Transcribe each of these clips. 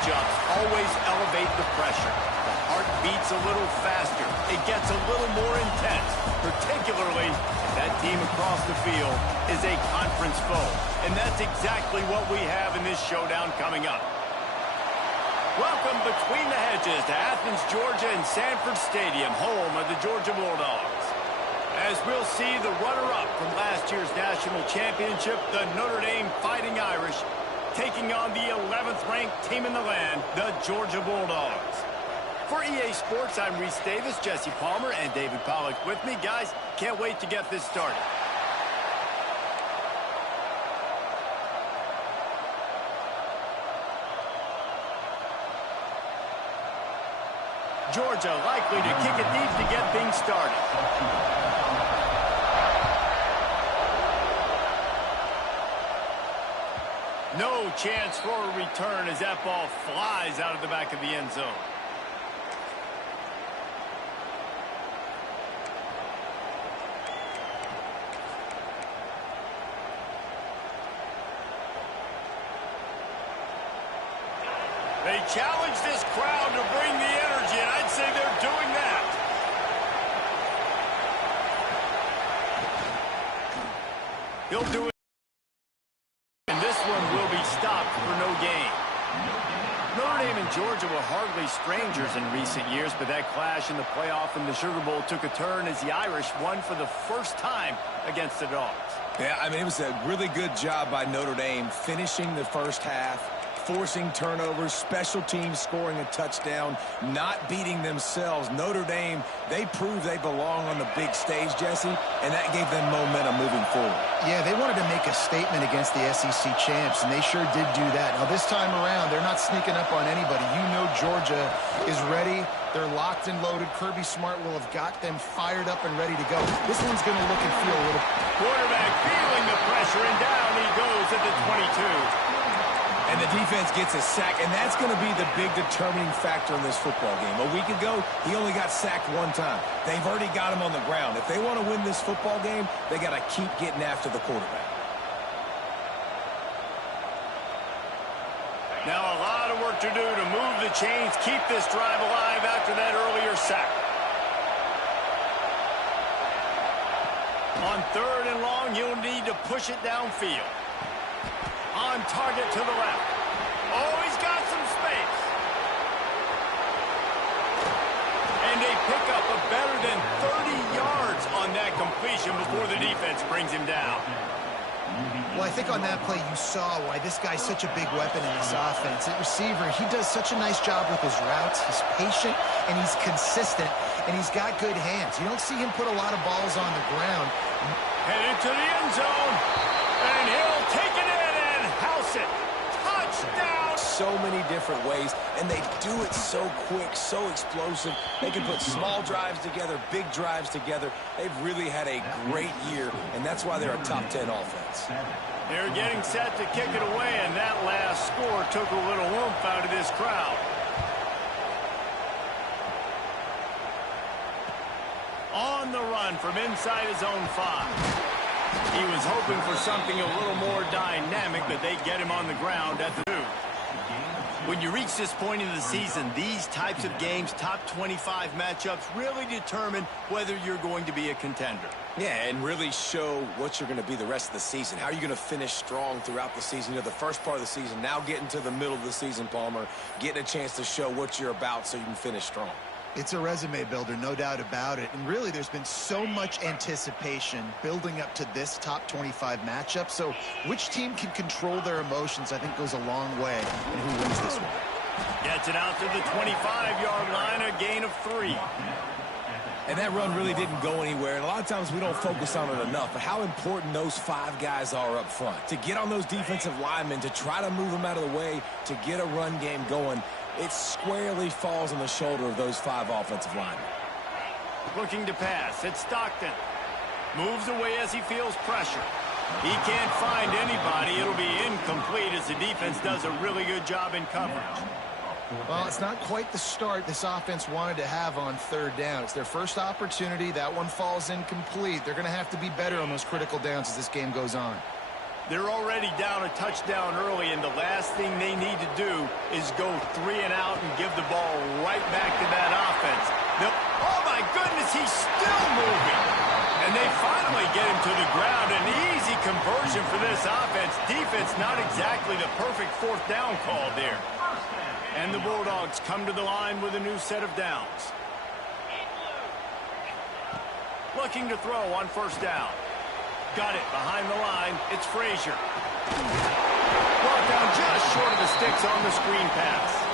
matchups always elevate the pressure. The heart beats a little faster. It gets a little more intense, particularly if that team across the field is a conference foe. And that's exactly what we have in this showdown coming up. Welcome between the hedges to Athens, Georgia and Sanford Stadium, home of the Georgia Bulldogs. As we'll see the runner-up from last year's national championship, the Notre Dame Fighting Irish, taking on the 11th-ranked team in the land, the Georgia Bulldogs. For EA Sports, I'm Reese Davis, Jesse Palmer, and David Pollack with me. Guys, can't wait to get this started. Georgia likely to kick it deep to get things started. No chance for a return as that ball flies out of the back of the end zone. They challenge this crowd to bring the energy, and I'd say they're doing that. He'll do it. And this one will be stopped for no gain. Notre Dame and Georgia were hardly strangers in recent years, but that clash in the playoff and the Sugar Bowl took a turn as the Irish won for the first time against the Dogs. Yeah, I mean, it was a really good job by Notre Dame finishing the first half, forcing turnovers, special teams scoring a touchdown, not beating themselves. Notre Dame, they proved they belong on the big stage, Jesse, and that gave them momentum moving forward. Yeah, they wanted to make a statement against the SEC champs, and they sure did do that. Now, this time around, they're not sneaking up on anybody. You know Georgia is ready. They're locked and loaded. Kirby Smart will have got them fired up and ready to go. This one's going to look and feel a little... Quarterback feeling the pressure, and down he goes at the 22. And the defense gets a sack, and that's going to be the big determining factor in this football game. A week ago, he only got sacked one time. They've already got him on the ground. If they want to win this football game, they got to keep getting after the quarterback. Now a lot of work to do to move the chains, keep this drive alive after that earlier sack. On 3rd and long, you'll need to push it downfield. On target to the left. Oh, he's got some space. And they pick up a better than 30 yards on that completion before the defense brings him down. Well, I think on that play you saw why this guy's such a big weapon in this offense. At receiver, he does such a nice job with his routes. He's patient, and he's consistent, and he's got good hands. You don't see him put a lot of balls on the ground. Headed to the end zone, and he'll take it in and house it. Touchdown! So many different ways, and they do it so quick, so explosive. They can put small drives together, big drives together. They've really had a great year, and that's why they're a top 10 offense. They're getting set to kick it away, and that last score took a little oomph out of this crowd. On the run from inside his own 5. He was hoping for something a little more dynamic, but they get him on the ground at the 2. When you reach this point in the season, these types of games, top 25 matchups, really determine whether you're going to be a contender. Yeah, and really show what you're going to be the rest of the season. How are you going to finish strong throughout the season? You know, the first part of the season, now getting to the middle of the season, Palmer, getting a chance to show what you're about so you can finish strong. It's a resume builder, no doubt about it. And really, there's been so much anticipation building up to this top 25 matchup. So which team can control their emotions, I think, goes a long way in who wins this one. Gets it out to the 25-yard line, a gain of 3. And that run really didn't go anywhere. And a lot of times we don't focus on it enough. But how important those 5 guys are up front. To get on those defensive linemen, to try to move them out of the way, to get a run game going. It squarely falls on the shoulder of those 5 offensive linemen. Looking to pass. It's Stockton. Moves away as he feels pressure. He can't find anybody. It'll be incomplete as the defense does a really good job in coverage. Well, it's not quite the start this offense wanted to have on 3rd down. It's their first opportunity. That one falls incomplete. They're going to have to be better on those critical downs as this game goes on. They're already down a touchdown early, and the last thing they need to do is go 3 and out and give the ball right back to that offense. Oh, my goodness, he's still moving. And they finally get him to the ground. An easy conversion for this offense. Defense, not exactly the perfect fourth down call there. And the Bulldogs come to the line with a new set of downs. Looking to throw on first down. Got it behind the line. It's Frazier. Brought down just short of the sticks on the screen pass.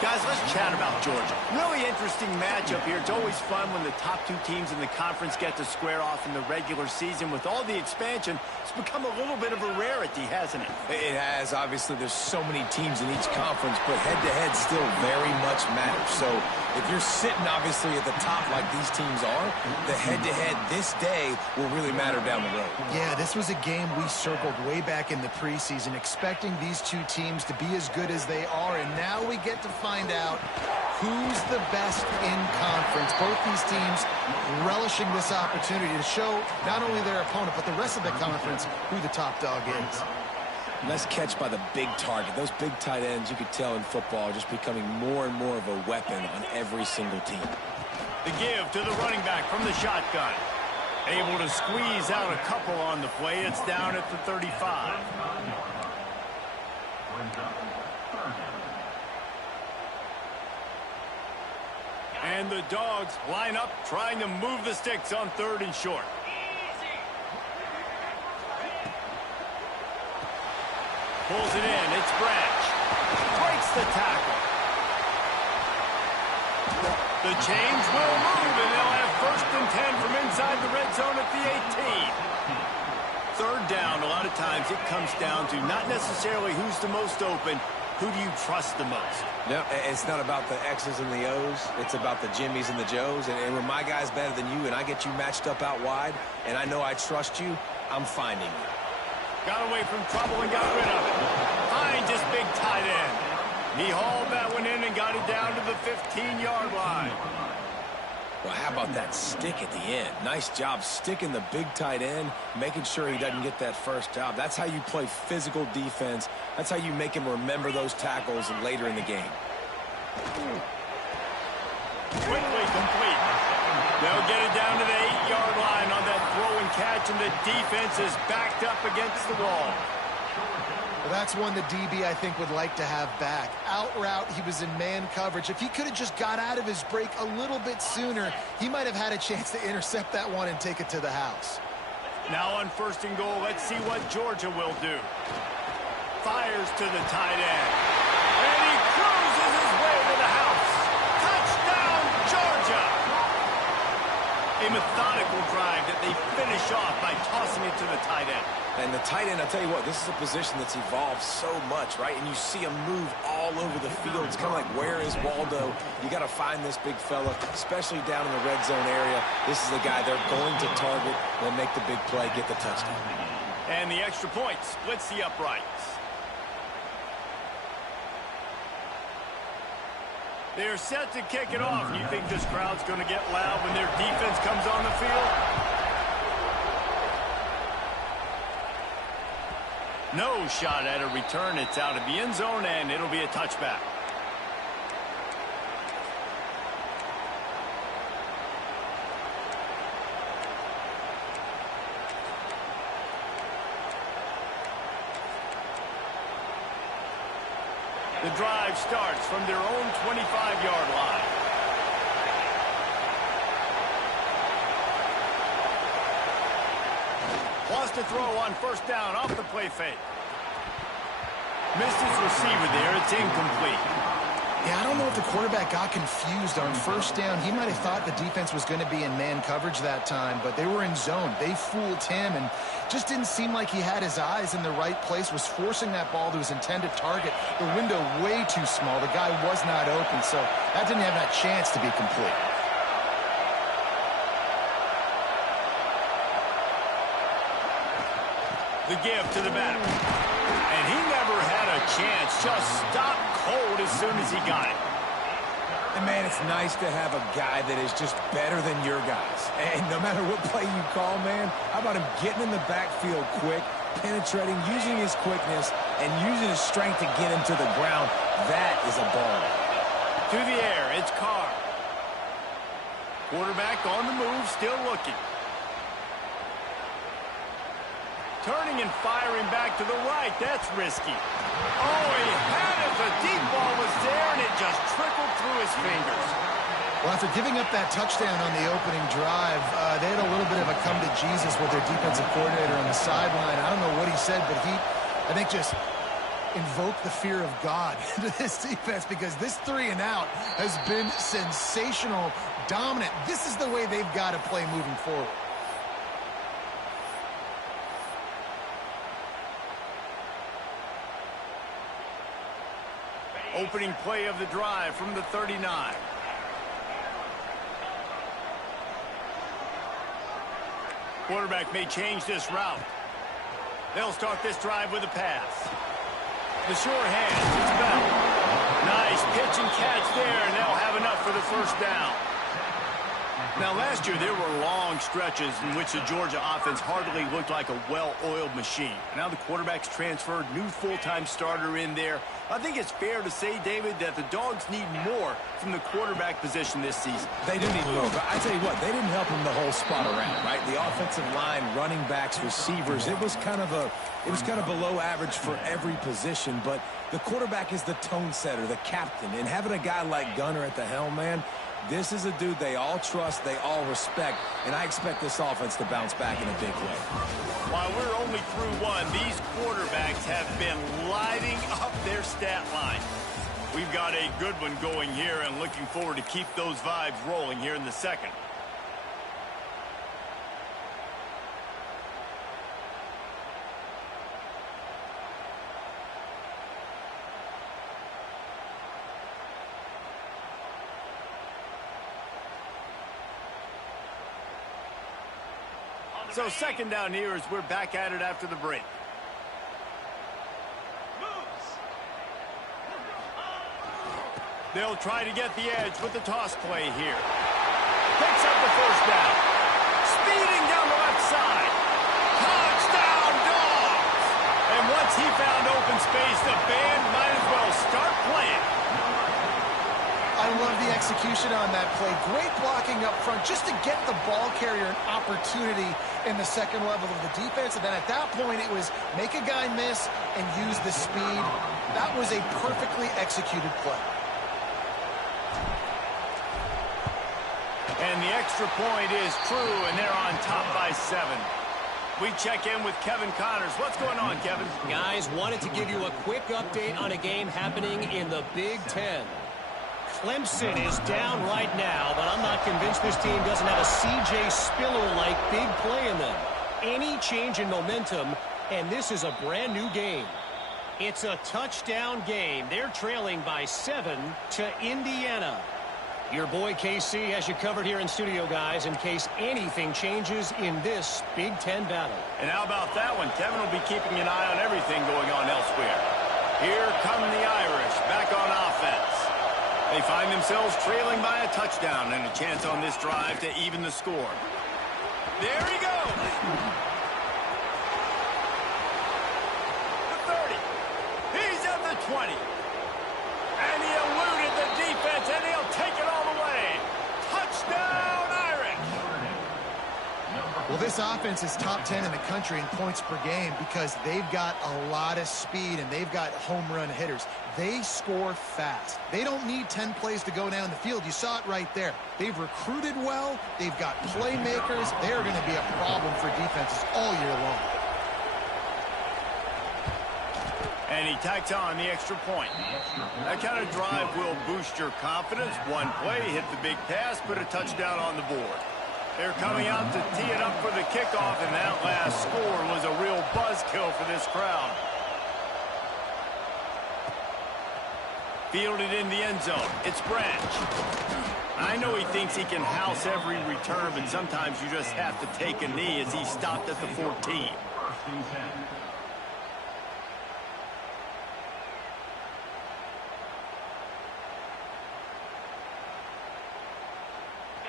Guys, let's chat about Georgia. Really interesting matchup here. It's always fun when the top 2 teams in the conference get to square off in the regular season. With all the expansion, it's become a little bit of a rarity, hasn't it? It has. Obviously, there's so many teams in each conference, but head-to-head still very much matters. So if you're sitting, obviously, at the top like these teams are, the head-to-head this day will really matter down the road. Yeah, this was a game we circled way back in the preseason, expecting these 2 teams to be as good as they are, and now we get to find out who's the best in conference. Both these teams relishing this opportunity to show not only their opponent, but the rest of the conference who the top dog is. Nice catch by the big target. Those big tight ends, you could tell in football, are just becoming more and more of a weapon on every single team. The give to the running back from the shotgun. Able to squeeze out a couple on the play. It's down at the 35. And the Dogs line up, trying to move the sticks on 3rd and short. Pulls it in. It's Branch. Breaks the tackle. The chains will move, and they'll have 1st and 10 from inside the red zone at the 18. 3rd down, a lot of times it comes down to not necessarily who's the most open, who do you trust the most? No, it's not about the X's and the O's. It's about the Jimmies and the Joes. And when my guy's better than you and I get you matched up out wide and I know I trust you, I'm finding you. Got away from trouble and got rid of it. Finds his big tight end. He hauled that one in and got it down to the 15-yard line. Well, how about that stick at the end? Nice job sticking the big tight end, making sure he doesn't get that first down. That's how you play physical defense. That's how you make him remember those tackles later in the game. Quickly complete. They'll get it down to the 8-yard line on that throw and catch, and the defense is backed up against the wall. Well, that's one the DB, I think, would like to have back. Out route, he was in man coverage. If he could have just got out of his break a little bit sooner, he might have had a chance to intercept that one and take it to the house. Now on 1st and goal, let's see what Georgia will do. Fires to the tight end. And he cruises his way to the house. Touchdown, Georgia! A methodical drive that they finish off by tossing it to the tight end. And the tight end, I'll tell you what, this is a position that's evolved so much, right? And you see him move all over the field. It's kind of like, where is Waldo? You got to find this big fella, especially down in the red zone area. This is the guy they're going to target and make the big play, get the touchdown. And the extra point splits the uprights. They're set to kick it off. You think this crowd's going to get loud when their defense comes on the field? No shot at a return. It's out of the end zone, and it'll be a touchback. The drive starts from their own 25-yard line. Wants to throw on 1st down off the play fake. Missed his receiver there. It's incomplete. Yeah, I don't know if the quarterback got confused on 1st down. He might have thought the defense was going to be in man coverage that time, but they were in zone. They fooled him and just didn't seem like he had his eyes in the right place, was forcing that ball to his intended target. The window way too small. The guy was not open, so that didn't have that chance to be complete. The give to the back. And he never had a chance. Just stopped cold as soon as he got it. And, man, it's nice to have a guy that is just better than your guys. And no matter what play you call, man, how about him getting in the backfield quick, penetrating, using his quickness, and using his strength to get him to the ground. That is a ball. To the air, it's Carr. Quarterback on the move, still looking. Turning and firing back to the right. That's risky. Oh, he had it. The deep ball was there, and it just trickled through his fingers. Well, after giving up that touchdown on the opening drive, they had a little bit of a come to Jesus with their defensive coordinator on the sideline. I don't know what he said, but he, I think, just invoked the fear of God into this defense, because this 3 and out has been sensational, dominant. This is the way they've got to play moving forward. Opening play of the drive from the 39. Quarterback may change this route. They'll start this drive with a pass. The sure hands, it's Bell. Nice pitch and catch there, and they'll have enough for the first down. Now, last year, there were long stretches in which the Georgia offense hardly looked like a well-oiled machine. Now the quarterback's transferred, new full-time starter in there. I think it's fair to say, David, that the Dogs need more from the quarterback position this season. They do need more, but I tell you what, they didn't help him the whole spot around, right? The offensive line, running backs, receivers, it was kind of below average for every position, but the quarterback is the tone setter, the captain, and having a guy like Gunner at the helm, man, this is a dude they all trust, they all respect, and I expect this offense to bounce back in a big way. While we're only through one, these quarterbacks have been lighting up their stat line. We've got a good one going here, and looking forward to keep those vibes rolling here in the second. So second down here as we're back at it after the break. They'll try to get the edge with the toss play here. Picks up the first down. Speeding down the left side. Touchdown, Dogs! And once he found open space, the band might as well start playing. I love the execution on that play. Great blocking up front just to get the ball carrier an opportunity in the second level of the defense. And then at that point, it was make a guy miss and use the speed. That was a perfectly executed play. And the extra point is true, and they're on top by 7. We check in with Kevin Connors. What's going on, Kevin? Guys, wanted to give you a quick update on a game happening in the Big Ten. Clemson is down right now, but I'm not convinced this team doesn't have a C.J. Spiller-like big play in them. Any change in momentum, and this is a brand new game. It's a touchdown game. They're trailing by 7 to Indiana. Your boy KC has you covered here in studio, guys, in case anything changes in this Big Ten battle. And how about that one? Kevin will be keeping an eye on everything going on elsewhere. Here come the Irish back on offense. They find themselves trailing by a touchdown and a chance on this drive to even the score. There he goes. The 30. He's at the 20. And he eluded the defense, and he'll take it all the way. Touchdown, Irish. Well, this offense is top 10 in the country in points per game because they've got a lot of speed and they've got home run hitters. They score fast. They don't need 10 plays to go down the field. You saw it right there. They've recruited well. They've got playmakers. They are going to be a problem for defenses all year long. And he tacks on the extra point. That kind of drive will boost your confidence. One play, hit the big pass, put a touchdown on the board. They're coming out to tee it up for the kickoff, and that last score was a real buzzkill for this crowd. Fielded in the end zone. It's Branch. I know he thinks he can house every return, but sometimes you just have to take a knee as he stopped at the 14.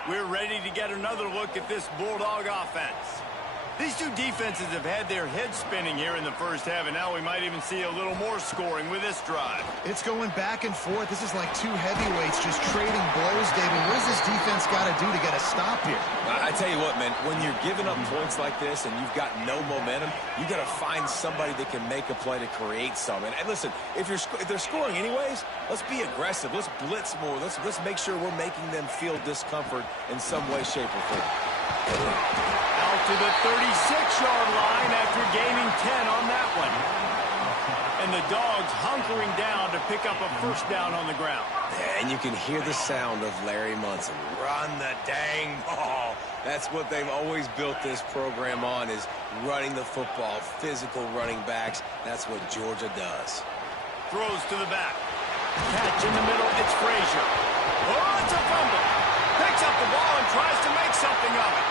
We're ready to get another look at this Bulldog offense. These two defenses have had their heads spinning here in the first half, and now we might even see a little more scoring with this drive. It's going back and forth. This is like two heavyweights just trading blows, David. What does this defense got to do to get a stop here? I tell you what, man, when you're giving up points like this and you've got no momentum, you got to find somebody that can make a play to create some. And listen, if they're scoring anyways, let's be aggressive. Let's blitz more. Let's make sure we're making them feel discomfort in some way, shape, or form. Out to the 36-yard line after gaining 10 on that one. And the Dogs hunkering down to pick up a first down on the ground. And you can hear the sound of Larry Munson. Run the dang ball. That's what they've always built this program on, is running the football, physical running backs. That's what Georgia does. Throws to the back. Catch in the middle. It's Frazier. Oh, it's a fumble. Picks up the ball and tries to make something of it.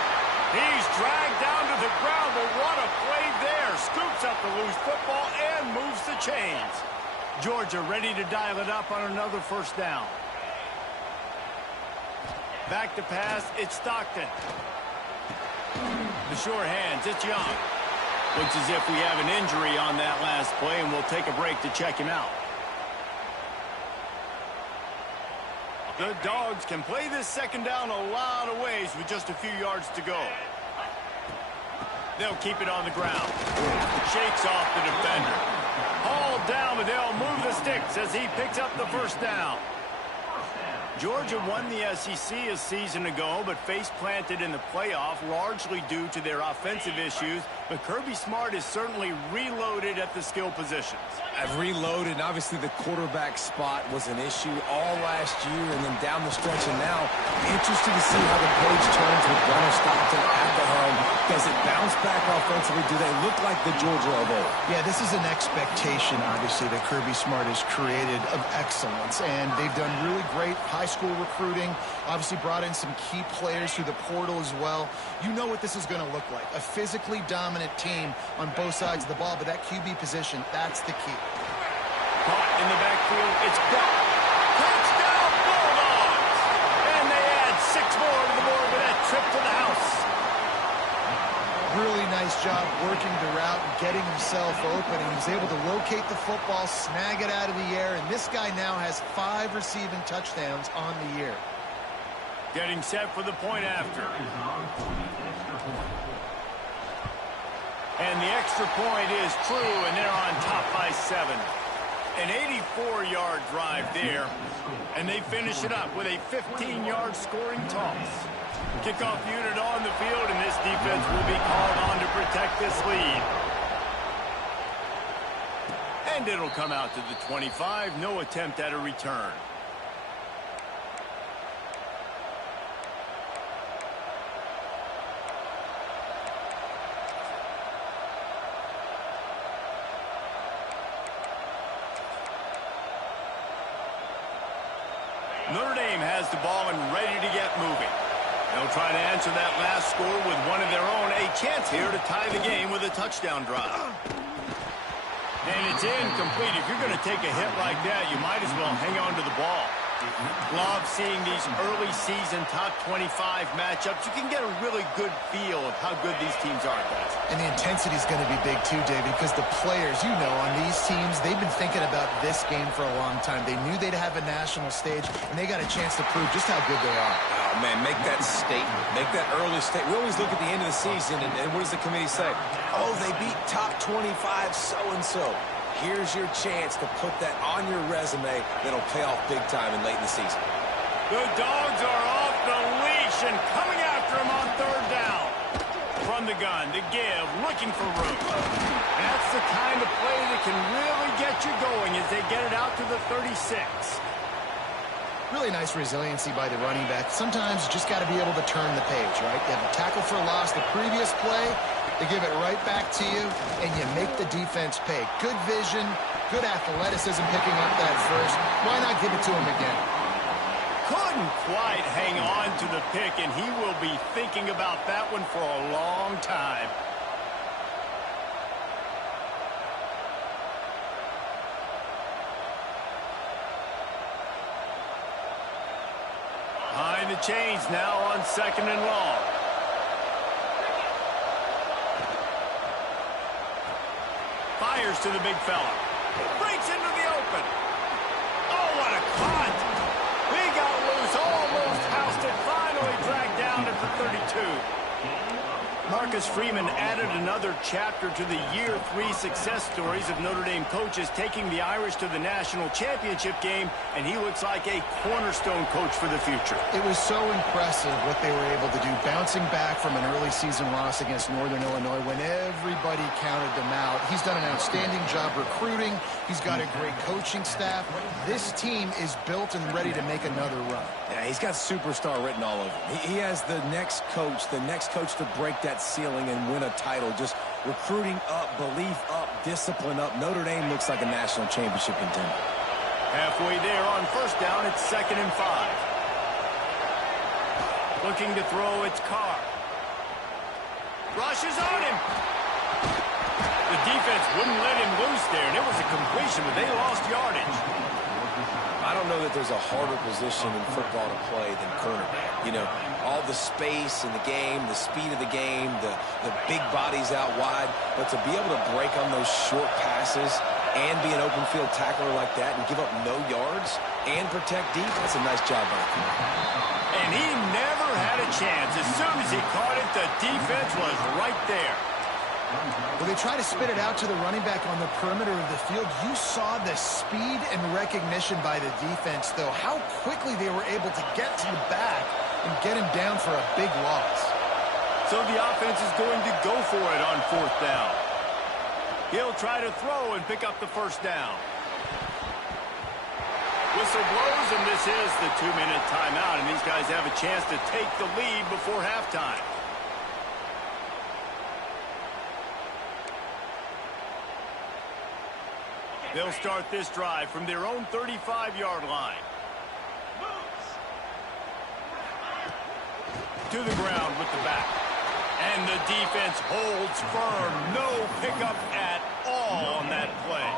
He's dragged down to the ground, but what a play there. Scoops up the loose football and moves the chains. Georgia ready to dial it up on another first down. Back to pass, it's Stockton. The sure hands, it's Young. Looks as if we have an injury on that last play, and we'll take a break to check him out. The Dogs can play this second down a lot of ways with just a few yards to go. They'll keep it on the ground. Shakes off the defender. Hauled down, but they'll move the sticks as he picks up the first down. Georgia won the SEC a season ago, but face-planted in the playoff largely due to their offensive issues. But Kirby Smart is certainly reloaded at the skill positions. I've reloaded, and obviously the quarterback spot was an issue all last year and then down the stretch. And now, interested to see how the page turns with Gunnar Stockton at the helm. Does it bounce back offensively? Do they look like the Georgia of old? Yeah, this is an expectation, obviously, that Kirby Smart has created of excellence. And they've done really great high school recruiting, obviously brought in some key players through the portal as well. You know what this is going to look like. A physically dominant team on both sides of the ball, but that QB position, that's the key. Caught in the backfield, it's caught. Touchdown Bulldogs! And they add 6 more to the board with that trip to the house. Really nice job working the route and getting himself open. And he was able to locate the football, snag it out of the air, and this guy now has 5 receiving touchdowns on the year. Getting set for the point after. And the extra point is true, and they're on top by 7. An 84-yard drive there, and they finish it up with a 15-yard scoring toss. Kickoff unit on the field, and this defense will be called on to protect this lead. And it'll come out to the 25. No attempt at a return. Notre Dame has the ball and ready to get moving. They'll try to answer that last score with one of their own. A chance here to tie the game with a touchdown drive. And it's incomplete. If you're going to take a hit like that, you might as well hang on to the ball. Love seeing these early season top 25 matchups. You can get a really good feel of how good these teams are, guys. And the intensity is going to be big too, David, because the players, you know, on these teams, they've been thinking about this game for a long time. They knew they'd have a national stage, and they got a chance to prove just how good they are. Oh, man, make that statement. Make that early statement. We always look at the end of the season, and what does the committee say? Oh, they beat top 25 so-and-so. Here's your chance to put that on your resume that'll pay off big time and late in the season. The Dogs are off the leash and coming after him on third down. From the gun, to give, looking for room. That's the kind of play that can really get you going as they get it out to the 36. Really nice resiliency by the running back. Sometimes you just got to be able to turn the page, right? You have a tackle for loss the previous play. They give it right back to you, and you make the defense pay. Good vision, good athleticism picking up that first. Why not give it to him again? Couldn't quite hang on to the pick, and he will be thinking about that one for a long time. Behind the chains now on 2nd and long. Fires to the big fella. Breaks into the open. Oh, what a cut. He got loose, almost housed it, finally dragged down at the 32. Marcus Freeman added another chapter to the year 3 success stories of Notre Dame coaches, taking the Irish to the national championship game, and he looks like a cornerstone coach for the future. It was so impressive what they were able to do, bouncing back from an early season loss against Northern Illinois when everybody counted them out. He's done an outstanding job recruiting. He's got a great coaching staff. This team is built and ready to make another run. Yeah, he's got superstar written all over him. He has the next coach to break that ceiling and win a title. Just recruiting up, belief up, discipline up. Notre Dame looks like a national championship contender. Halfway there on first down, it's 2nd and 5. Looking to throw, it's Carr. Rushes on him. The defense wouldn't let him loose there, and it was a completion, but they lost yardage. I don't know that there's a harder position in football to play than cornerback. You know, all the space in the game, the speed of the game, the big bodies out wide. But to be able to break on those short passes and be an open field tackler like that and give up no yards and protect deep, that's a nice job by the corner. And he never had a chance. As soon as he caught it, the defense was right there. When they try to spit it out to the running back on the perimeter of the field, you saw the speed and recognition by the defense, though, how quickly they were able to get to the back and get him down for a big loss. So the offense is going to go for it on 4th down. He'll try to throw and pick up the first down. Whistle blows, and this is the 2-minute timeout, and these guys have a chance to take the lead before halftime. They'll start this drive from their own 35-yard line. To the ground with the back. And the defense holds firm. No pickup at all on that play.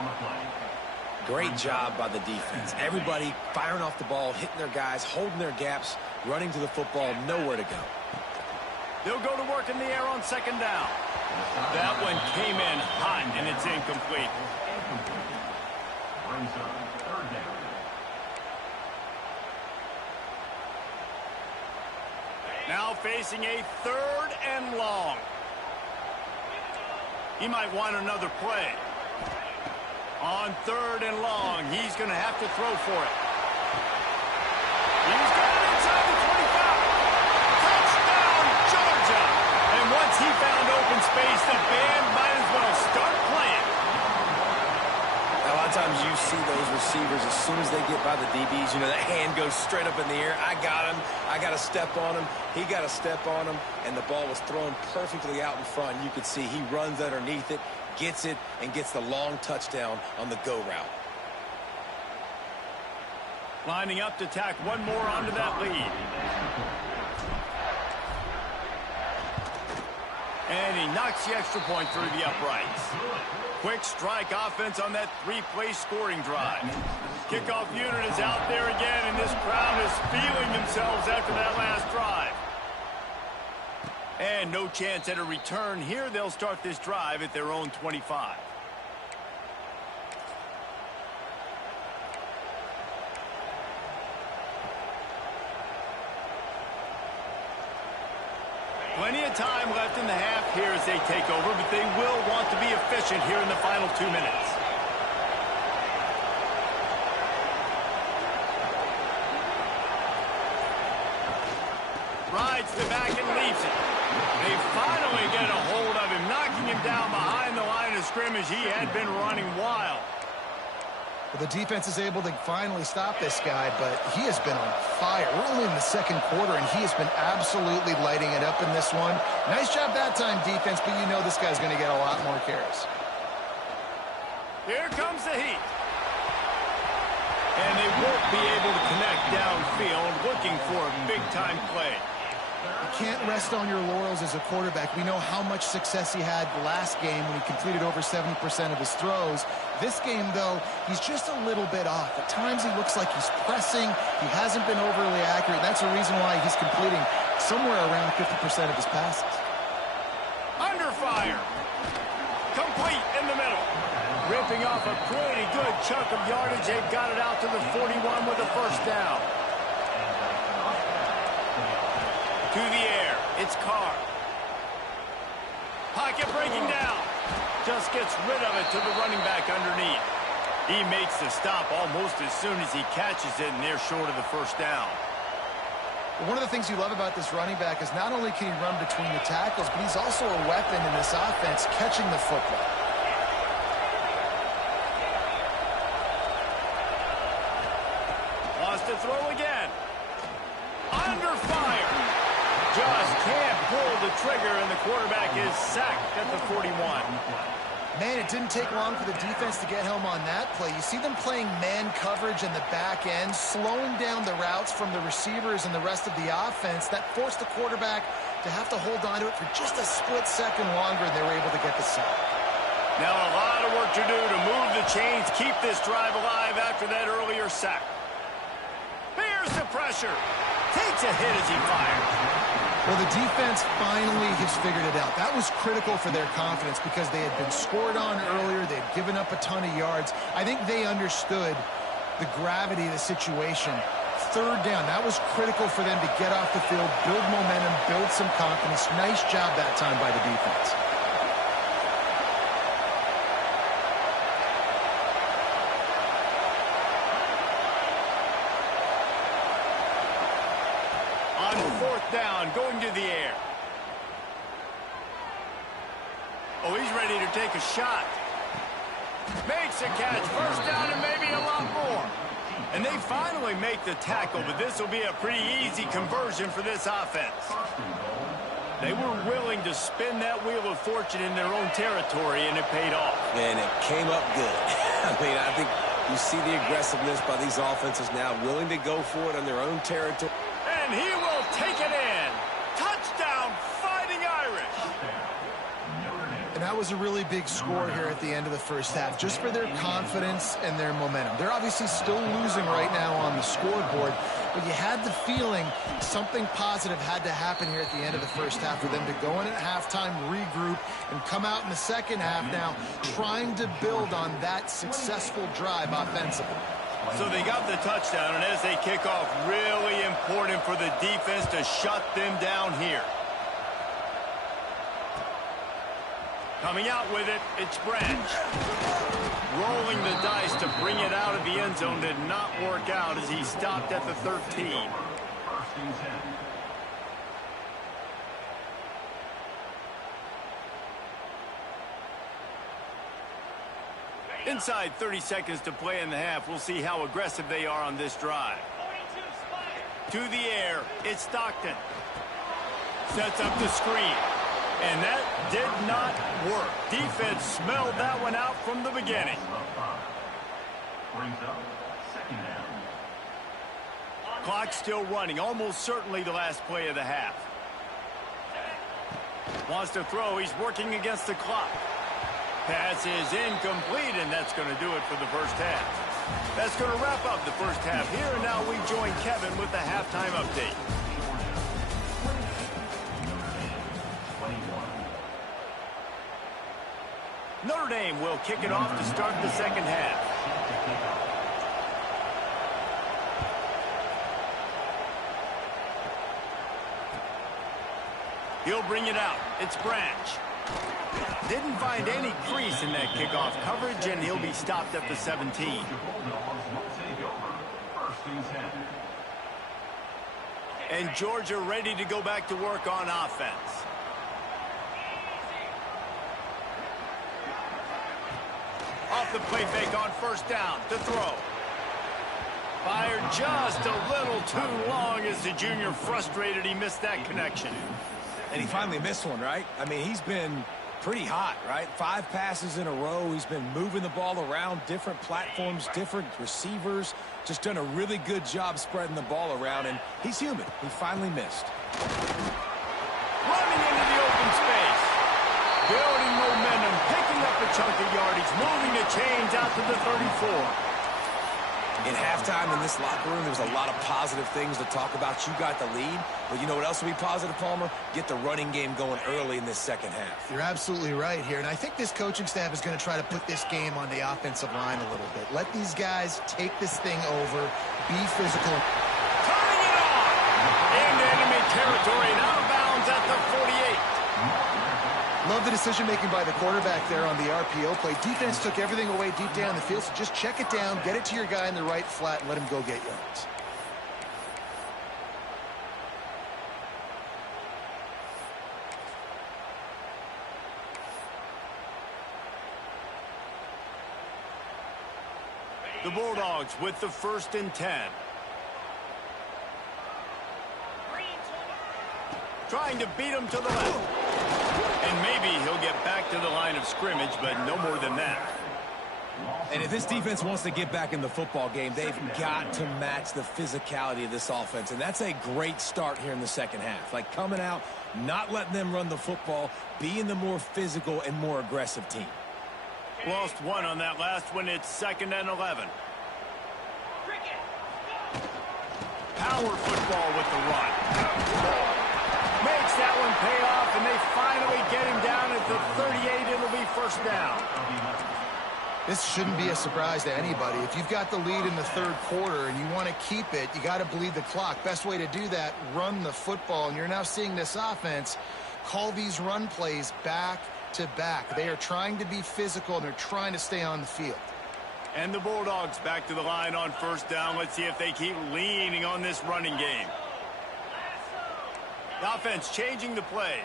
Great job by the defense. Everybody firing off the ball, hitting their guys, holding their gaps, running to the football, nowhere to go. They'll go to work in the air on 2nd down. That one came in hot, and it's incomplete. Now facing a 3rd and long. He might want another play. On 3rd and long, he's going to have to throw for it. He's got it inside the 25. Touchdown, Georgia! And once he found open space, the band might as well start playing. A lot of times you see those receivers, as soon as they get by the DBs, you know, that hand goes straight up in the air. I got him. I got to step on him. He got to step on him, and the ball was thrown perfectly out in front. You could see he runs underneath it, gets it, and gets the long touchdown on the go route. Lining up to tack one more onto that lead. And he knocks the extra point through the uprights. Quick strike offense on that 3-play scoring drive. Kickoff unit is out there again, and this crowd is feeling themselves after that last drive. And no chance at a return here. They'll start this drive at their own 25. Plenty of time left in the half here as they take over, but they will want to be efficient here in the final 2 minutes. Rides the back and leaves it. They finally get a hold of him, knocking him down behind the line of scrimmage. He had been running wild. Well, the defense is able to finally stop this guy, but he has been on fire. We're only in the 2nd quarter, and he has been absolutely lighting it up in this one. Nice job that time, defense, but you know this guy's going to get a lot more carries. Here comes the heat. And they won't be able to connect downfield, looking for a big-time play. You can't rest on your laurels as a quarterback. We know how much success he had last game when he completed over 70% of his throws. This game, though, he's just a little bit off. At times he looks like he's pressing. He hasn't been overly accurate. That's the reason why he's completing somewhere around 50% of his passes. Under fire. Complete in the middle. Ripping off a pretty good chunk of yardage. They've got it out to the 41 with a first down. To the air. It's Carr. Pocket breaking down. Just gets rid of it to the running back underneath. He makes the stop almost as soon as he catches it, and they're short of the first down. One of the things you love about this running back is not only can he run between the tackles, but he's also a weapon in this offense catching the football. Wants to throw again. Under fire. Just can't pull the trigger, and the quarterback is sacked at the 41. Man, it didn't take long for the defense to get home on that play. You see them playing man coverage in the back end, slowing down the routes from the receivers and the rest of the offense. That forced the quarterback to have to hold on to it for just a split second longer, and they were able to get the sack. Now a lot of work to do to move the chains, keep this drive alive after that earlier sack. Bears the pressure. Takes a hit as he fires. Well, the defense finally has figured it out. That was critical for their confidence because they had been scored on earlier. They had given up a ton of yards. I think they understood the gravity of the situation. Third down, that was critical for them to get off the field, build momentum, build some confidence. Nice job that time by the defense. Down, going to the air. Oh, he's ready to take a shot. Makes a catch. First down and maybe a lot more. And they finally make the tackle, but this will be a pretty easy conversion for this offense. They were willing to spin that wheel of fortune in their own territory, and it paid off. And it came up good. I mean, I think you see the aggressiveness by these offenses now, willing to go for it on their own territory. And he will take it in. Touchdown, Fighting Irish. And that was a really big score here at the end of the first half, just for their confidence and their momentum. They're obviously still losing right now on the scoreboard, but you had the feeling something positive had to happen here at the end of the first half for them to go in at halftime, regroup, and come out in the second half now trying to build on that successful drive offensively. So they got the touchdown, and as they kick off, really important for the defense to shut them down here. Coming out with it, it's Branch. Rolling the dice to bring it out of the end zone did not work out as he stopped at the 13. Inside 30 seconds to play in the half. We'll see how aggressive they are on this drive. To the air, it's Stockton. Sets up the screen. And that did not work. Defense smelled that one out from the beginning. Clock still running. Almost certainly the last play of the half. Wants to throw. He's working against the clock. Pass is incomplete, and that's going to do it for the first half. That's going to wrap up the first half here, and now we join Kevin with the halftime update. Notre Dame will kick it off to start the second half. He'll bring it out. It's Branch. Didn't find any crease in that kickoff coverage, and he'll be stopped at the 17. And Georgia ready to go back to work on offense. Off the play fake on first down to throw. Fired just a little too long as the junior frustrated he missed that connection. And he finally missed one, right? I mean, he's been pretty hot, right? 5 passes in a row. He's been moving the ball around, different platforms, different receivers. Just done a really good job spreading the ball around, and he's human. He finally missed. Running into the open space. Building momentum, picking up a chunk of yardage, moving the chains out to the 34. In halftime in this locker room, there was a lot of positive things to talk about. You got the lead, but you know what else will be positive, Palmer? Get the running game going early in this second half. You're absolutely right here, and I think this coaching staff is going to try to put this game on the offensive line a little bit. Let these guys take this thing over, be physical. Turning it on! Into enemy territory and out of bounds at the 48. Love the decision-making by the quarterback there on the RPO play. Defense took everything away deep down the field, so just check it down, get it to your guy in the right flat, and let him go get yards. The Bulldogs with the 1st and 10. Trying to beat him to the left. And maybe he'll get back to the line of scrimmage, but no more than that. And if this defense wants to get back in the football game, they've got to match the physicality of this offense. And that's a great start here in the second half. Like coming out, not letting them run the football, being the more physical and more aggressive team. Lost one on that last one. It's 2nd and 11. Power football with the run. Makes that one pay off, and they finally get him down at the 38. It'll be 1st down. This shouldn't be a surprise to anybody. If you've got the lead in the 3rd quarter and you want to keep it, you got to bleed the clock. Best way to do that, run the football. And you're now seeing this offense call these run plays back to back. They are trying to be physical, and they're trying to stay on the field. And the Bulldogs back to the line on 1st down. Let's see if they keep leaning on this running game. The offense changing the play.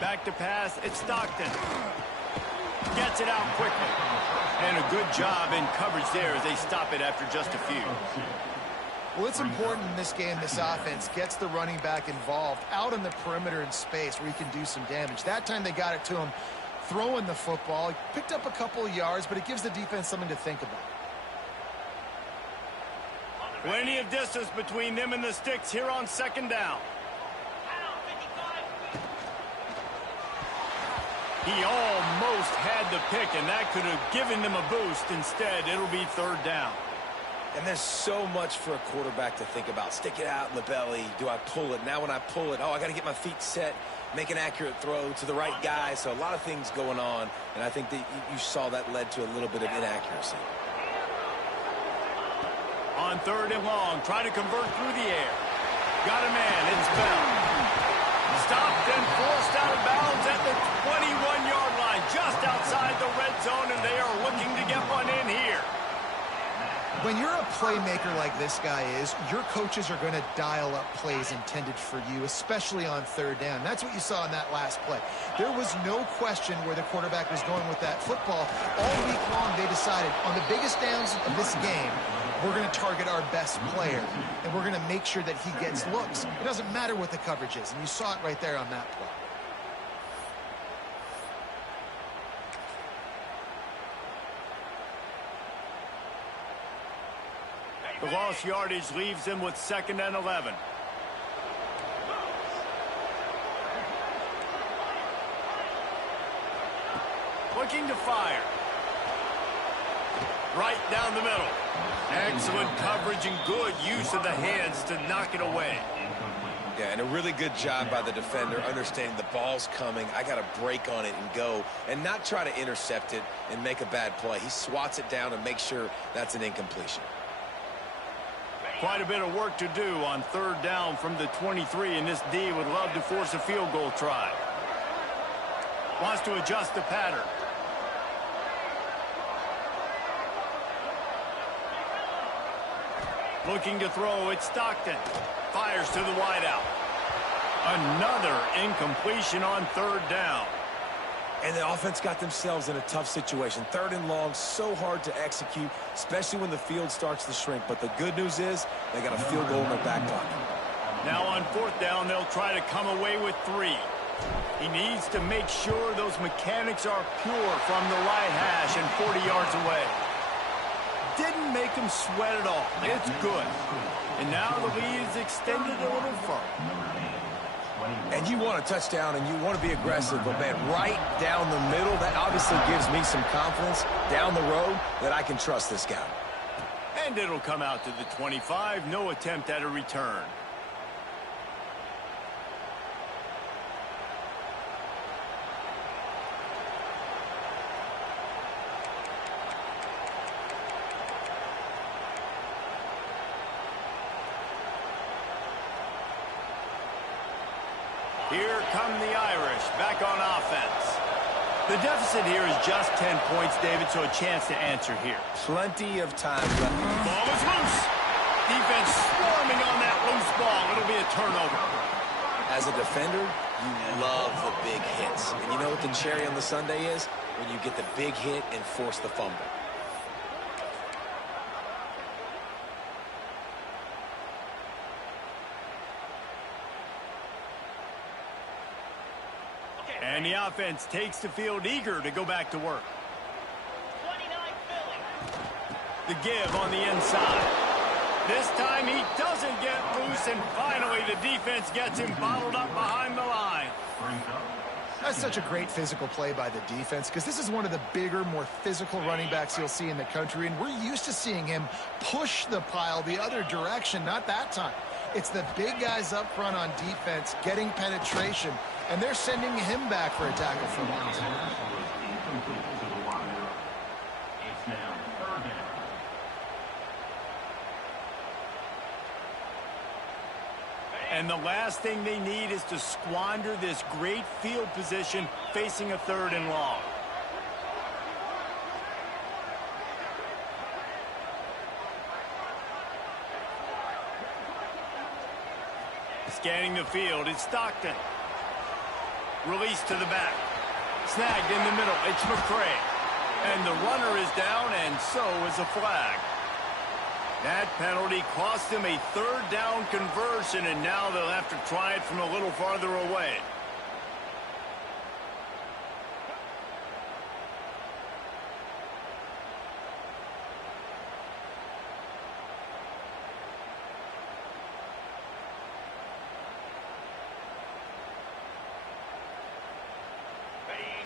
Back to pass. It's Stockton. Gets it out quickly. And a good job in coverage there as they stop it after just a few. Well, it's important in this game, this offense gets the running back involved out on the perimeter in space where he can do some damage. That time they got it to him throwing the football. He picked up a couple of yards, but it gives the defense something to think about. Plenty of distance between them and the sticks here on 2nd down. He almost had the pick, and that could have given them a boost. Instead, it'll be 3rd down. And there's so much for a quarterback to think about. Stick it out in the belly. Do I pull it? Now when I pull it, oh, I got to get my feet set, make an accurate throw to the right guy. So a lot of things going on, and I think that you saw that led to a little bit of inaccuracy. On 3rd and long, try to convert through the air. Got a man, it's Bell. Stopped and forced out of bounds at the 21-yard line, just outside the red zone, and they are looking to get one in here. When you're a playmaker like this guy is, your coaches are going to dial up plays intended for you, especially on 3rd down. That's what you saw in that last play. There was no question where the quarterback was going with that football. All week long, they decided on the biggest downs of this game, we're going to target our best player, and we're going to make sure that he gets looks. It doesn't matter what the coverage is, and you saw it right there on that play. The lost yardage leaves them with 2nd and 11. Looking to fire. Right down the middle. Excellent coverage and good use of the hands to knock it away. Yeah, and a really good job by the defender understanding the ball's coming. I got to break on it and go and not try to intercept it and make a bad play. He swats it down and makes sure that's an incompletion. Quite a bit of work to do on 3rd down from the 23, and this D would love to force a field goal try. Wants to adjust the pattern. Looking to throw, it's Stockton. Fires to the wideout. Another incompletion on 3rd down. And the offense got themselves in a tough situation. 3rd and long, so hard to execute, especially when the field starts to shrink. But the good news is they got a field goal in their back pocket. Now on 4th down, they'll try to come away with 3. He needs to make sure those mechanics are pure from the right hash and 40 yards away. Didn't make him sweat at all. It's good. And now the lead is extended a little further. And you want a touchdown and you want to be aggressive, but man, right down the middle, that obviously gives me some confidence down the road that I can trust this guy. And it'll come out to the 25. No attempt at a return. Here come the Irish, back on offense. The deficit here is just 10 points, David, so a chance to answer here. Plenty of time left. Ball is loose. Defense swarming on that loose ball. It'll be a turnover. As a defender, you love the big hits. And you know what the cherry on the sundae is? When you get the big hit and force the fumble. And the offense takes the field eager to go back to work. The give on the inside. This time he doesn't get loose, and finally the defense gets him bottled up behind the line. That's such a great physical play by the defense because this is one of the bigger, more physical running backs you'll see in the country, and we're used to seeing him push the pile the other direction, not that time. It's the big guys up front on defense getting penetration, and they're sending him back for a tackle for loss. And the last thing they need is to squander this great field position facing a 3rd and long. Scanning the field, it's Stockton. Released to the back. Snagged in the middle, it's McCray. And the runner is down, and so is a flag. That penalty cost him a 3rd down conversion, and now they'll have to try it from a little farther away.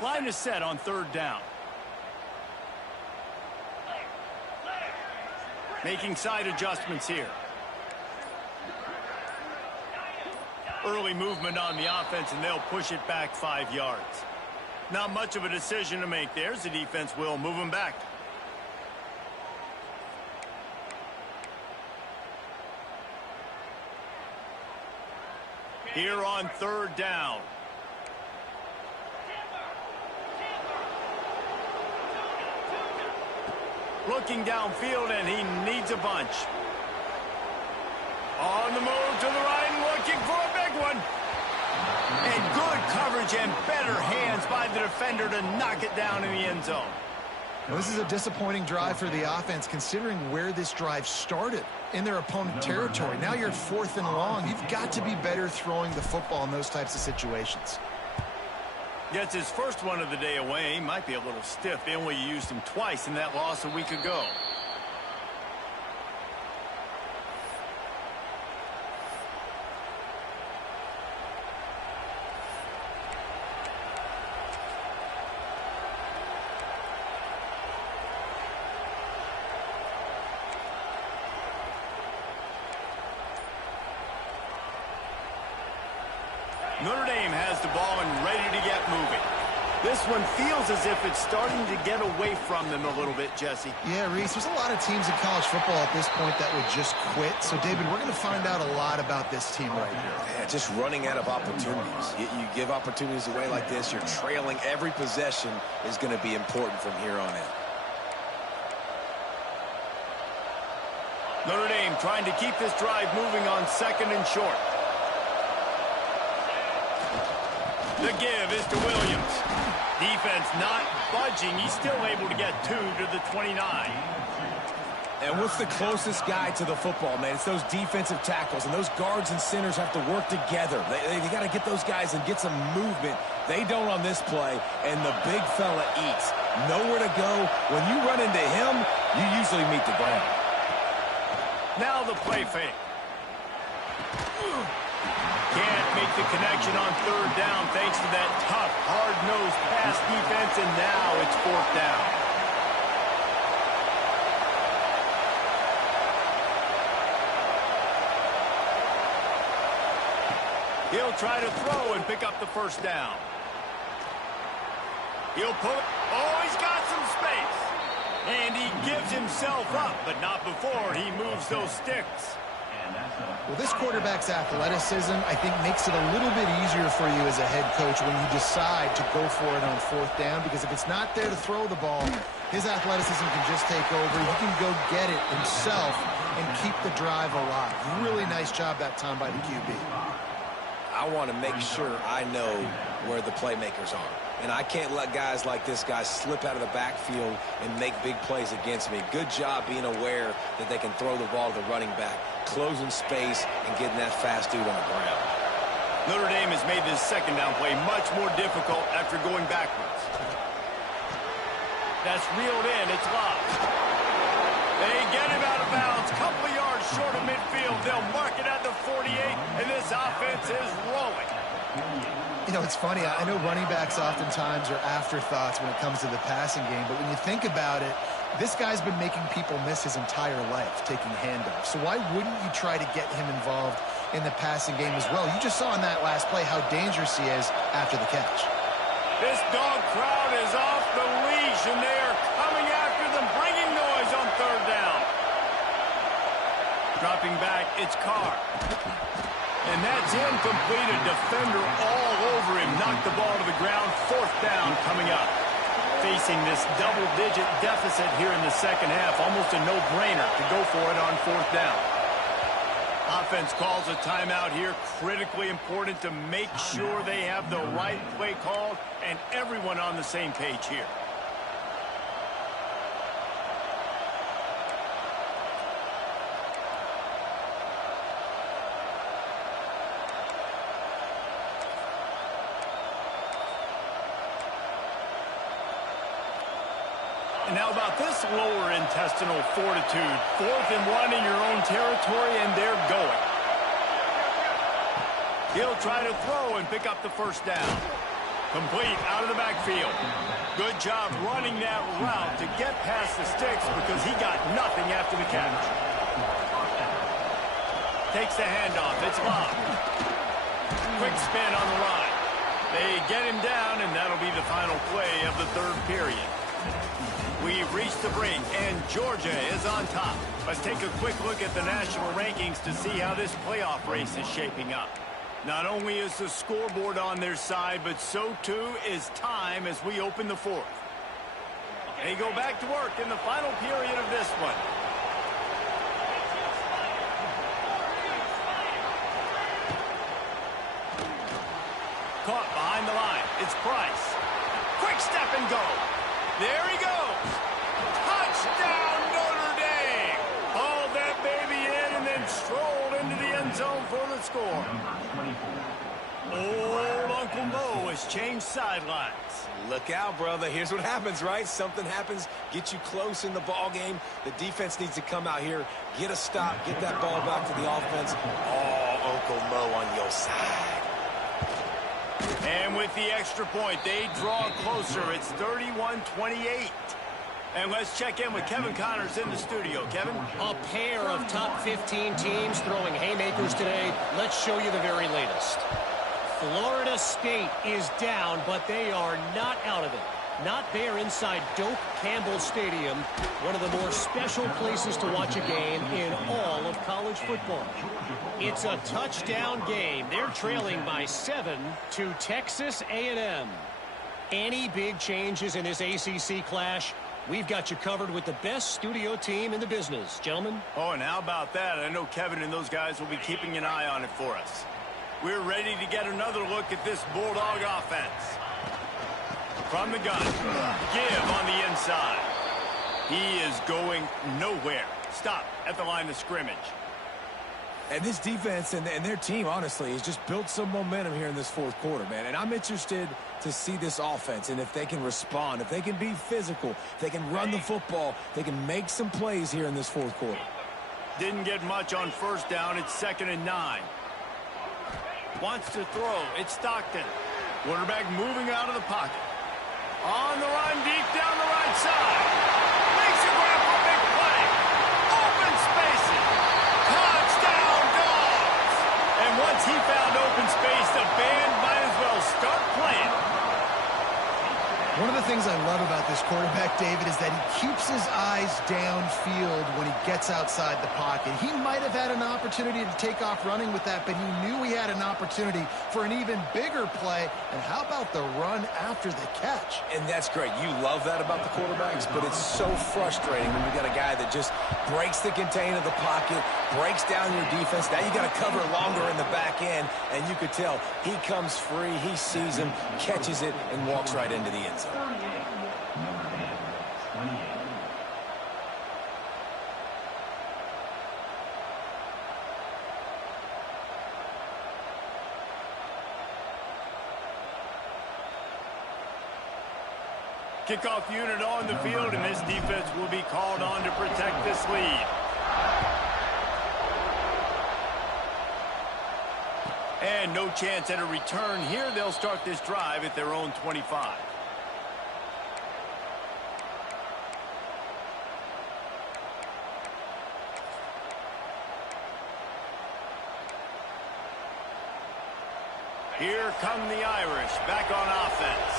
Line is set on 3rd down. Making side adjustments here. Early movement on the offense, and they'll push it back 5 yards. Not much of a decision to make there, as the defense will move them back. Here on 3rd down. Looking downfield, and he needs a bunch. On the move to the right, looking for a big one. And good coverage and better hands by the defender to knock it down in the end zone. Well, this is a disappointing drive for the offense, considering where this drive started, in their opponent territory. Now you're 4th and long. You've got to be better throwing the football in those types of situations. Gets his first one of the day away. Might be a little stiff. They only used him twice in that loss a week ago. Notre Dame has the ball and ready to get moving. This one feels as if it's starting to get away from them a little bit, Jesse. Yeah, Reese, there's a lot of teams in college football at this point that would just quit. So, David, we're going to find out a lot about this team right here. Yeah, just running out of opportunities. You give opportunities away like this, you're trailing. Every possession is going to be important from here on out. Notre Dame trying to keep this drive moving on 2nd and short. The give is to Williams. Defense not budging. He's still able to get 2 to the 29. And what's the closest guy to the football, man? It's those defensive tackles, and those guards and centers have to work together. They got to get those guys and get some movement. They don't on this play, and the big fella eats. Nowhere to go. When you run into him, you usually meet the ground. Now the play fake. Can't make the connection on third down thanks to that tough, hard-nosed pass defense, and now it's fourth down. He'll try to throw and pick up the first down. He'll pull it. Oh, he's got some space. And he gives himself up, but not before he moves those sticks. Well, this quarterback's athleticism, I think, makes it a little bit easier for you as a head coach when you decide to go for it on fourth down, because if it's not there to throw the ball, his athleticism can just take over. He can go get it himself and keep the drive alive. Really nice job that time by the QB. I want to make sure I know where the playmakers are. And I can't let guys like this guy slip out of the backfield and make big plays against me. Good job being aware that they can throw the ball to the running back, closing space, and getting that fast dude on the ground. Notre Dame has made this second down play much more difficult after going backwards. That's reeled in. It's locked. They get him out of bounds. Couple of yards short of midfield. They'll mark it at the 48, and this offense is rolling. You know, it's funny. I know running backs oftentimes are afterthoughts when it comes to the passing game, but when you think about it, this guy's been making people miss his entire life taking handoffs. So why wouldn't you try to get him involved in the passing game as well? You just saw in that last play how dangerous he is after the catch. This dog crowd is off the leash, and they are coming after them, bringing noise on third down. Dropping back, it's Carr. And that's incomplete. A defender all over him. Knocked the ball to the ground. Fourth down coming up. Facing this double-digit deficit here in the second half. Almost a no-brainer to go for it on fourth down. Offense calls a timeout here. Critically important to make sure they have the right play called and everyone on the same page here. And now about this lower intestinal fortitude. 4th and 1 in your own territory, and they're going. He'll try to throw and pick up the first down. Complete out of the backfield. Good job running that route to get past the sticks because he got nothing after the catch. Takes the handoff. It's locked. Quick spin on the line. They get him down, and that'll be the final play of the third period. We've reached the break, and Georgia is on top. Let's take a quick look at the national rankings to see how this playoff race is shaping up. Not only is the scoreboard on their side, but so too is time as we open the fourth. They go back to work in the final period of this one. Caught behind the line. It's Price. Quick step and go. There he goes. Touchdown, Notre Dame. Hauled that baby in and then strolled into the end zone for the score. Old Uncle Mo has changed sidelines. Look out, brother. Here's what happens, right? Something happens, get you close in the ball game. The defense needs to come out here, get a stop, get that ball back to the offense. Oh, Uncle Mo on your side. And with the extra point, they draw closer. It's 31-28. And let's check in with Kevin Connors in the studio. Kevin? A pair of top 15 teams throwing haymakers today. Let's show you the very latest. Florida State is down, but they are not out of it. Not there inside Doak Campbell Stadium, one of the more special places to watch a game in all of college football. It's a touchdown game. They're trailing by 7 to Texas A&M. Any big changes in this ACC clash? We've got you covered with the best studio team in the business, gentlemen. Oh, and how about that? I know Kevin and those guys will be keeping an eye on it for us. We're ready to get another look at this Bulldog offense. From the gun, give on the inside. He is going nowhere. Stop at the line of scrimmage. And this defense and their team, honestly, has just built some momentum here in this fourth quarter, man. And I'm interested to see this offense and if they can respond, if they can be physical, if they can run the football, they can make some plays here in this fourth quarter. Didn't get much on first down. It's 2nd and 9. Wants to throw. It's Stockton. Quarterback moving out of the pocket. On the run, deep down the right side. Makes a grab for a big play. Open spaces. Touchdown, Dogs. And once he found open space, the band might as well start playing. One of the things I love about this quarterback, David, is that he keeps his eyes downfield when he gets outside the pocket. He might have had an opportunity to take off running with that, but he knew he had an opportunity for an even bigger play. And how about the run after the catch? And that's great. You love that about the quarterbacks, but it's so frustrating when you got a guy that just breaks the contain of the pocket, breaks down your defense. Now you got to cover longer in the back end, and you could tell he comes free, he sees him, catches it, and walks right into the end zone. Kickoff unit on the field, and this defense will be called on to protect this lead. And no chance at a return here. They'll start this drive at their own 25. Here come the Irish back on offense.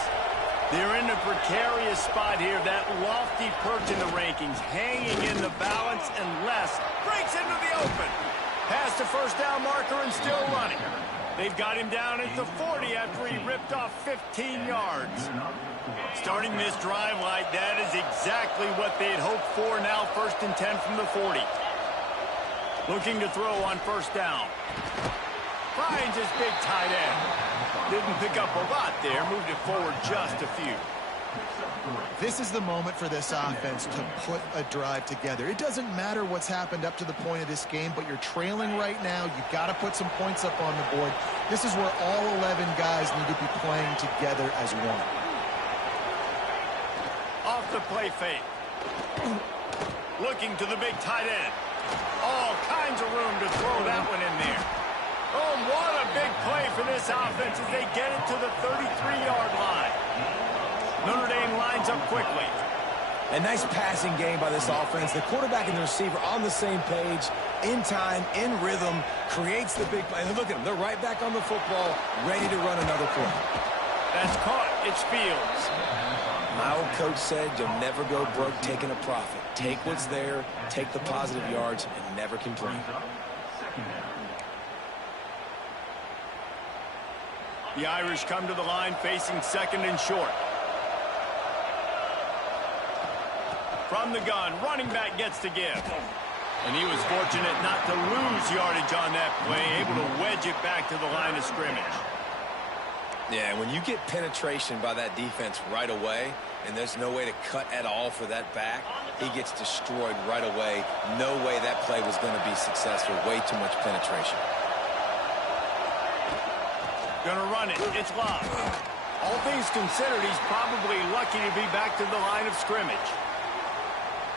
They're in a precarious spot here. That lofty perch in the rankings, hanging in the balance, unless breaks into the open. Past the first down marker and still running. They've got him down at the 40 after he ripped off 15 yards. Starting this drive like that is exactly what they'd hoped for. Now 1st and 10 from the 40. Looking to throw on first down. Finds his big tight end. Didn't pick up a lot there. Moved it forward just a few. This is the moment for this offense to put a drive together. It doesn't matter what's happened up to the point of this game, but you're trailing right now. You've got to put some points up on the board. This is where all 11 guys need to be playing together as one. Off the play fake. Looking to the big tight end. All kinds of room to throw that one in there. Oh, what a big play for this offense as they get it to the 33-yard line. Notre Dame lines up quickly. A nice passing game by this offense. The quarterback and the receiver on the same page, in time, in rhythm, creates the big play. And look at them. They're right back on the football, ready to run another play. That's caught. It's Fields. My old coach said you'll never go broke taking a profit. Take what's there, take the positive yards, and never complain. The Irish come to the line facing second and short. From the gun, running back gets to give. And he was fortunate not to lose yardage on that play, able to wedge it back to the line of scrimmage. Yeah, when you get penetration by that defense right away, and there's no way to cut at all for that back, he gets destroyed right away. No way that play was going to be successful. Way too much penetration. Gonna run it. It's locked. All things considered, he's probably lucky to be back to the line of scrimmage.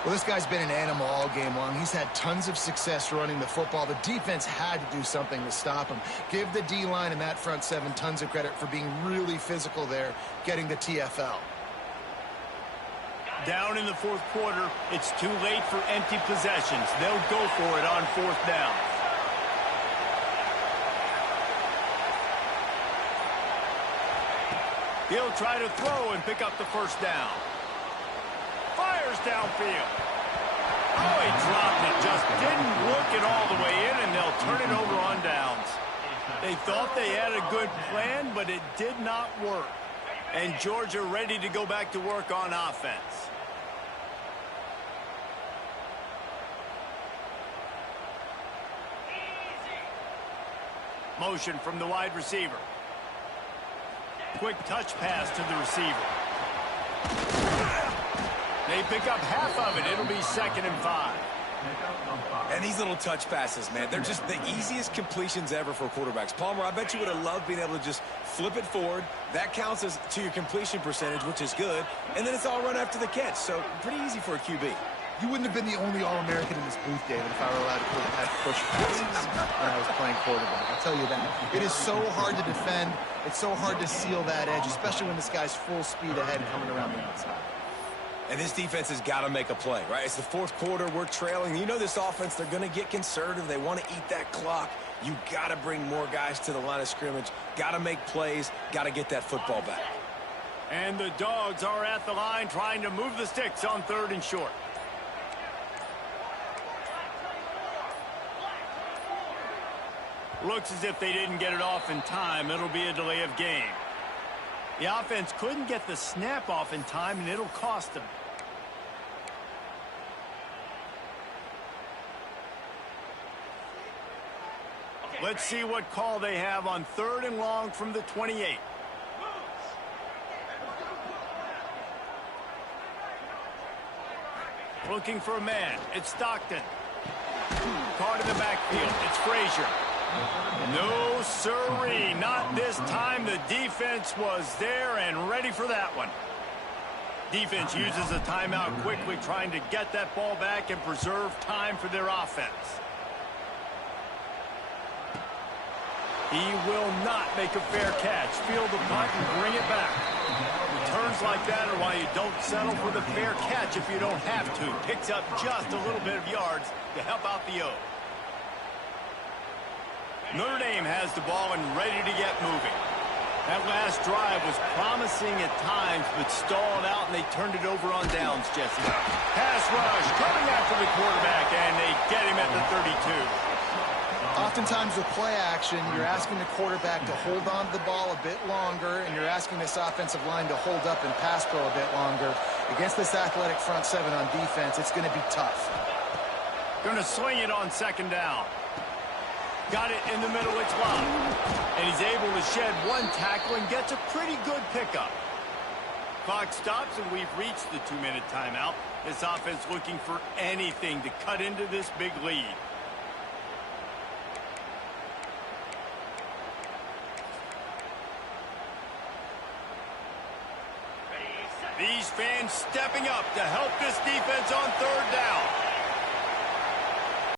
Well, this guy's been an animal all game long. He's had tons of success running the football. The defense had to do something to stop him. Give the D-line and that front seven tons of credit for being really physical there, getting the TFL. Down in the fourth quarter, it's too late for empty possessions. They'll go for it on fourth down. He'll try to throw and pick up the first down. Fires downfield. Oh, he dropped it. Just didn't work it all the way in, and they'll turn it over on downs. They thought they had a good plan, but it did not work. And Georgia ready to go back to work on offense. Motion from the wide receiver. Quick touch pass to the receiver. They pick up half of it. It'll be 2nd and 5. And these little touch passes, man, they're just the easiest completions ever for quarterbacks. Palmer, I bet you would have loved being able to just flip it forward. That counts as to your completion percentage, which is good. And then it's all run after the catch. So pretty easy for a QB. You wouldn't have been the only All-American in this booth, David, if I were allowed to have push passes when I was playing quarterback. I'll tell you that. It is so hard to defend. It's so hard to seal that edge, especially when this guy's full speed ahead coming around the outside. And this defense has got to make a play, right? It's the fourth quarter. We're trailing. You know this offense, they're going to get conservative. They want to eat that clock. You got to bring more guys to the line of scrimmage. Got to make plays. Got to get that football back. And the Dogs are at the line trying to move the sticks on 3rd and short. Looks as if they didn't get it off in time. It'll be a delay of game. The offense couldn't get the snap off in time, and it'll cost them. Let's see what call they have on 3rd and long from the 28. Looking for a man. It's Stockton. Caught in the backfield. It's Frazier. No, sirree. Not this time. The defense was there and ready for that one. Defense uses a timeout quickly, trying to get that ball back and preserve time for their offense. He will not make a fair catch. Field the punt and bring it back. Returns like that are why you don't settle for the fair catch if you don't have to. Picks up just a little bit of yards to help out the O. Notre Dame has the ball and ready to get moving. That last drive was promising at times, but stalled out, and they turned it over on downs, Jesse. Pass rush coming after the quarterback, and they get him at the 32. Oftentimes with play action, you're asking the quarterback to hold on to the ball a bit longer, and you're asking this offensive line to hold up and pass pro a bit longer. Against this athletic front seven on defense, it's going to be tough. Going to swing it on 2nd down. Got it in the middle, it's loud. And he's able to shed one tackle and gets a pretty good pickup. Clock stops, and we've reached the 2-minute timeout. This offense looking for anything to cut into this big lead. These fans stepping up to help this defense on 3rd down.